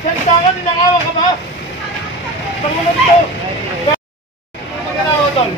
Salita ka, ninakawa ka ba? Pag mo na dito. Magkanawa, tol.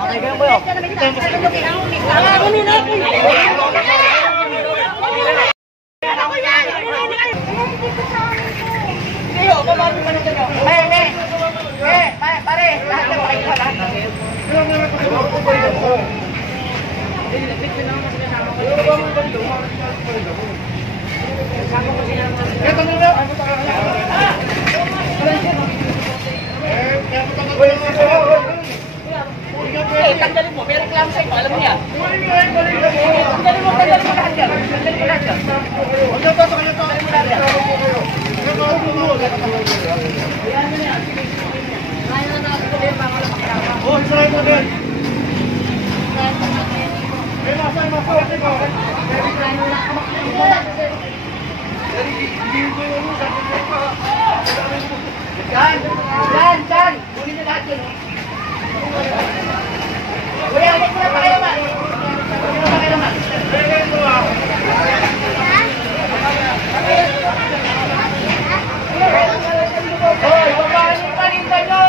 Okay, ganun po yun. Pare, lahat na pakikita lahat. Tanggalin mo, may reklamo sa'yo, alam mo yan. Tanggalin mo lahat yan. Tanggalin mo lahat yan. Tanggalin mo lahat yan. Oh, sorry mo din. May nasa yung masawag ko. Yan. Kunin nyo lahat yun. Kuya, ulit mo na pa kayo naman. Hoy, babahan yung paninda nyo!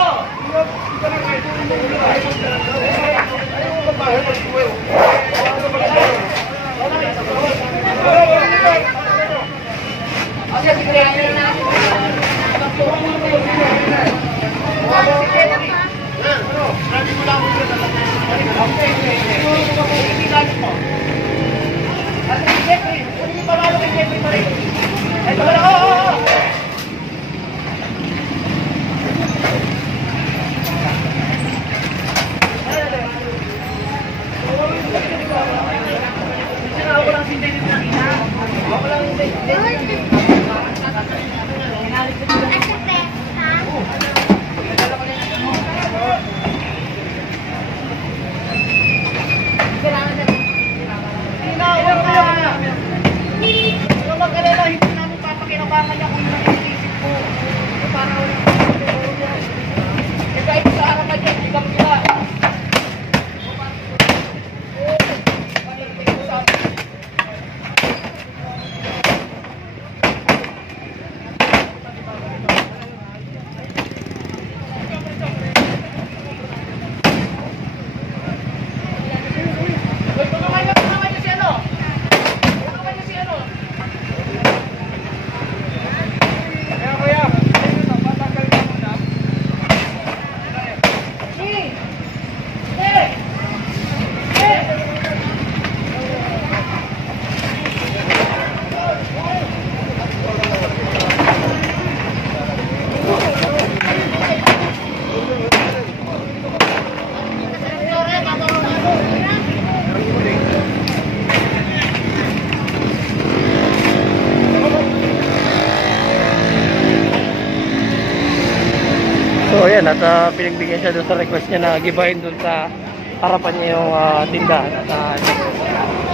So ayan, at pinagbigyan siya doon sa request niya na gibahin doon sa harapan niya yung tindahan. At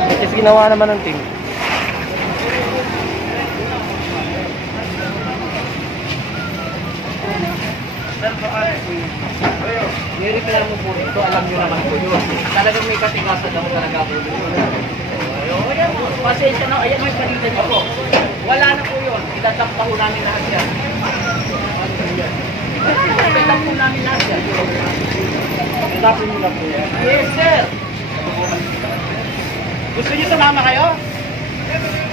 which is ginawa naman ng team. Nireklamo po ito, alam nyo naman po yun. Talagang may katigasan ako talaga po yun. Ayan po, pasensya na, ayan may paninda niyo po. Wala na po yun, itatap pa po namin lahat yan. Itatap po namin lahat yan. Itapin mo lang po yan. Yes, sir. Gusto niyo sumama kayo?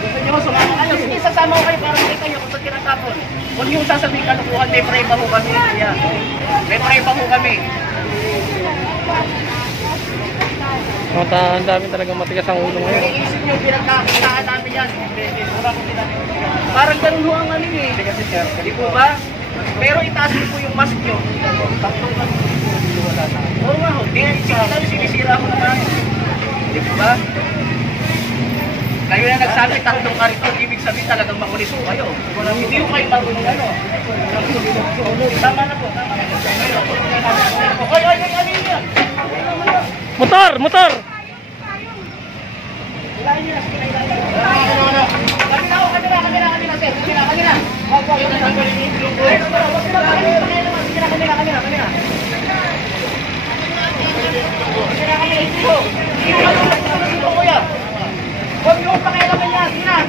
Gusto nyo sumama kayo? Sige, sasama ko kayo para hindi kayo kung saan tinatapon. Huwag nyo sasabihin kalukuhan, may preba ho kami. Yan. May preba ho kami. Ang dami talagang matigas ang ulo ngayon. Iisip nyo, pinagkakitaan namin yan. Parang ganun ho ang ano eh. Di po ba? Pero itaas nyo po yung mask nyo. Oo nga ho. Sinisira ko naman. Di po ba? Kayo na nagsabi, 3 kariton, ibig sabihin talagang makulis ho kayo. Hindi ho kayo marunong ano. Tama na po, tama na po. Oy, ano yan? Motor! Motor! Ilahin nyo na, sige na ilahin nyo. Kamina, sir. Kamina. Opo, yun na. Kamina. Huwag niyo pakialaman yan, sige na.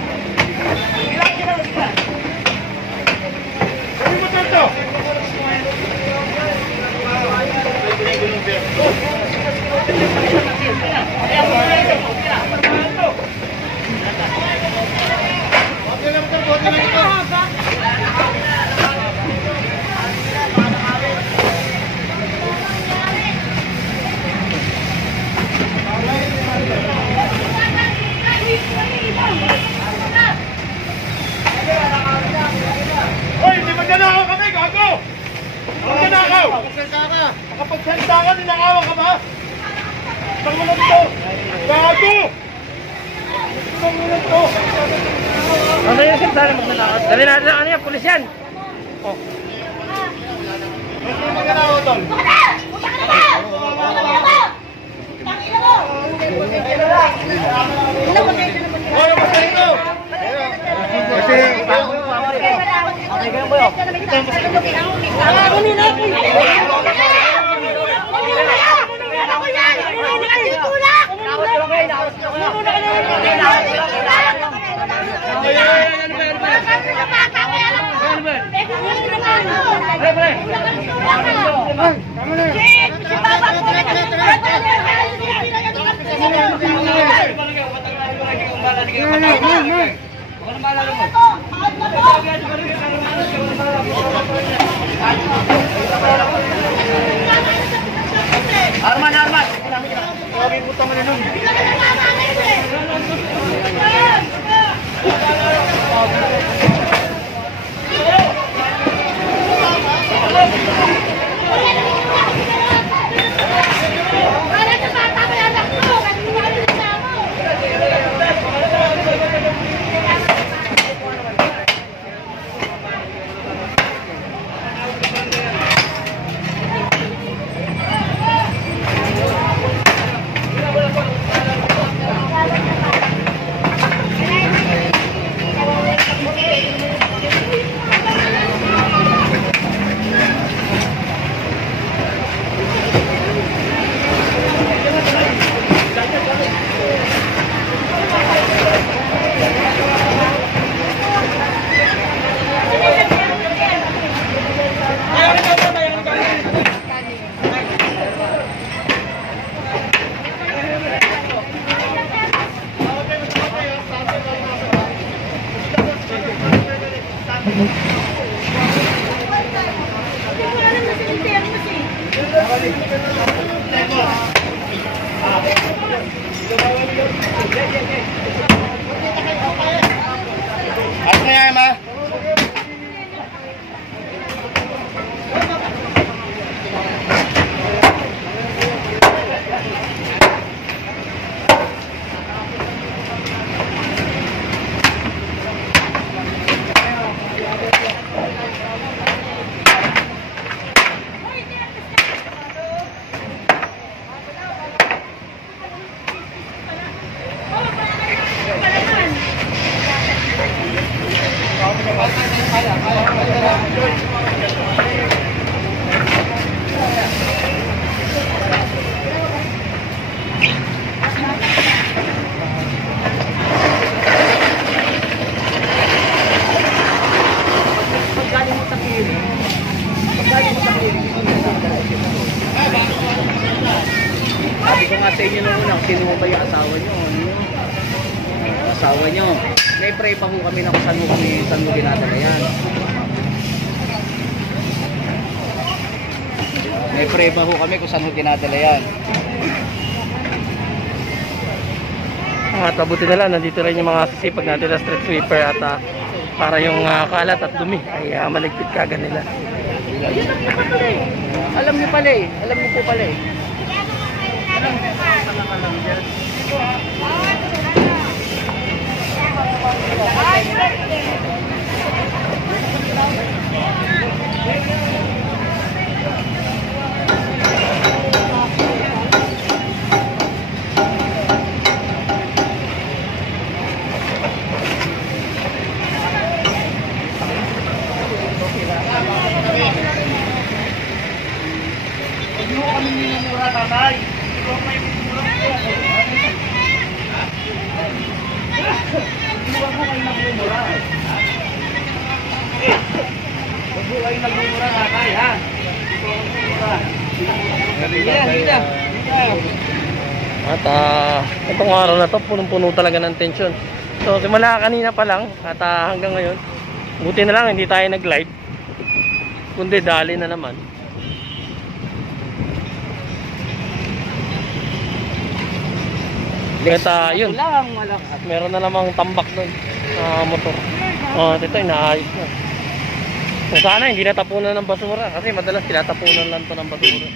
Nakapagsalita ka, ninakawa ka ba? Isang minuto! Gago! Isang minuto! Ano yung sir? Sana magnanakaw. Dali natin ang ano yan, pulis yan. Oh. Hindi magnanakaw, tol. Ano ba sa ito? Kasi... Okay, ganyan po yun. Arman, Arman! Sabi mo tama na nun. Ano na yan, ma? Sabi ko nga sa inyo nung una, sino mo ba yung asawa nyo? Asawa nyo. May pray pa ho kami na kung saan mo dinadala yan. May pray pa ho kami kung saan mo dinadala yan. At mabuti na lang, nandito rin yung mga sisipag natin na street sweeper at para yung kalat at dumi ay maligpit kagad nila. Alam niyo pala eh. Alam niyo po pala eh. Hindi mo kami minumura, tatay. Hindi mo kami minumura. Huwag mo kayo nagmumura. Huwag mo kayo nagmumura, tatay, ha? Hindi. At itong araw na to, punong-puno talaga ng tension. So simula kanina pa lang at hanggang ngayon, buti na lang hindi tayo nag-live. Kundi dali na naman. At yun, at meron na namang tambak doon motor. Ito inaayos na. Kung sana hindi natapunan ng basura kasi madalas tinatapunan lang to ng basura.